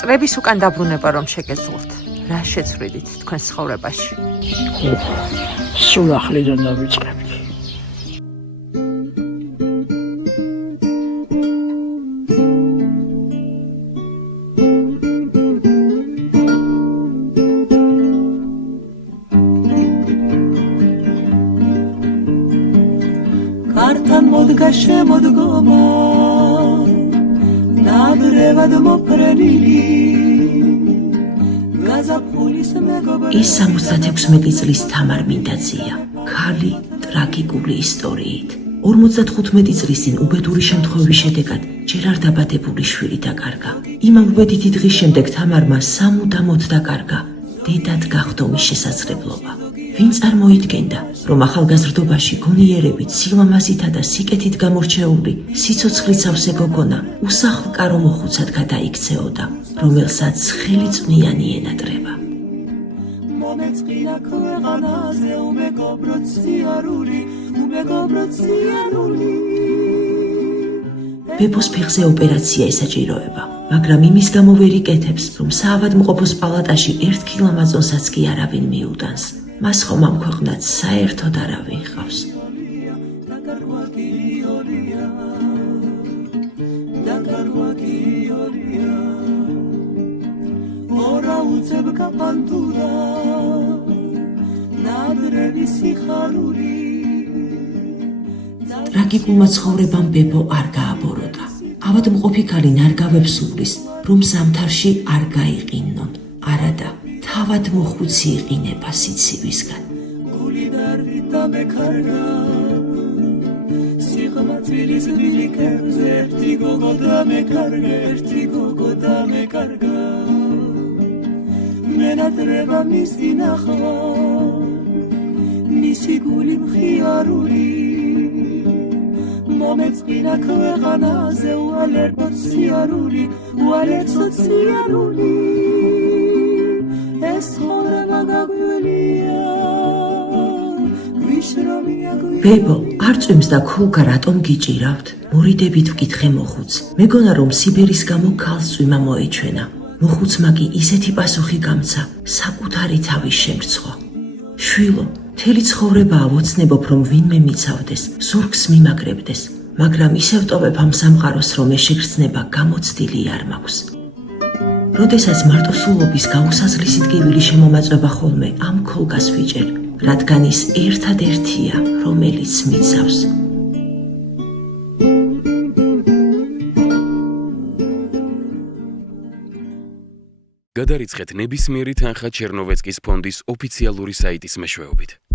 წლების უკან დაბრუნება რომ შეგეძლოთ. რა შეცვლიდით თქვენ ცხოვრებაში? სულ ახლიდან დავიწყებთ. Kartan modga შემოდგომა ნადრევად მოფრენილი გაზაფხულის მეგობრები ის 76 წლის თამარ მინდაძეა, ქალი ტრაგიკული ისტორიით. 55 წლის წინ უბედური შემთხვევის შედეგად ჯერ არ დაბადებული შვილი დაკარგა. იმავე დღის შემდეგ თამარმა სამუდამოდ დაკარგა დედად გახდომის შესაძლებლობა. ვინ წარმოიდგენდა, რომ ახალგაზრდობაში გონიერებით, სილამაზითა და სიკეთით გამორჩეული, სიცოცხლის ავსე გოგონა უსახლკარო მოხუცად გადაიქცეოდა, რომელსაც ხელიწვნიანი ენატრება. მომეწყინა ქვეყანაზე უმეგობრო ციარული ბებოს ფეხზე ოპერაცია ესაჭიროება, მაგრამ იმის გამო ვერ იკეთებს, რომ საავადმყოფოს პალატაში ერთ ქილამაზონსაც კი არავინ მიუდანს. მას ხომ ამ ქვეყნად საერთოდ არავინ ჰყავს. ტრაგიკულმა ცხოვრებამ ბებო არ გააბოროტა. ავადმყოფი ქალი ნარგავებს უვლის, რომ ზამთარში არ გაიყინონ, არადა თავად მოხუცი იყინება სიცივისგან. მენატრება მისი ნახვა მისი გული მხიარული მომეწყინა ქვეყანაზე უალერტო ციარული ეს ცხოვრება გაგვილია ვიშრომია ბებო, არ წვიმს და ქოლგა რატომ გიჭირავთ? მორიდებით ვკითხე მოხუც. მეგონა რომ სიბერის გამო ქალს წვიმა მოეჩვენა. მოხუცმა კი ისეთი პასუხი გამცა, საკუთარი თავის შემრცხვა. შვილო, მთელი ცხოვრება ავოცნებობ, რომ ვინმე მიცავდეს, ზურგს მიმაგრებდეს, მაგრამ ისევ ტოვებ ამ სამყაროს, რომ ეს შეგრძნება გამოცდილი არ მაქვს. როდესაც მარტოსულობის გაუსაზღლისი ტკივილი შემომაწვება ხოლმე ამ ქოლგას ვიჭერ, რადგან ის ერთადერთია, რომელიც მიცავს. გადარიცხეთ ნებისმიერი თანხა ჩერნოვეცკის ფონდის ოფიციალური საიტის მეშვეობით.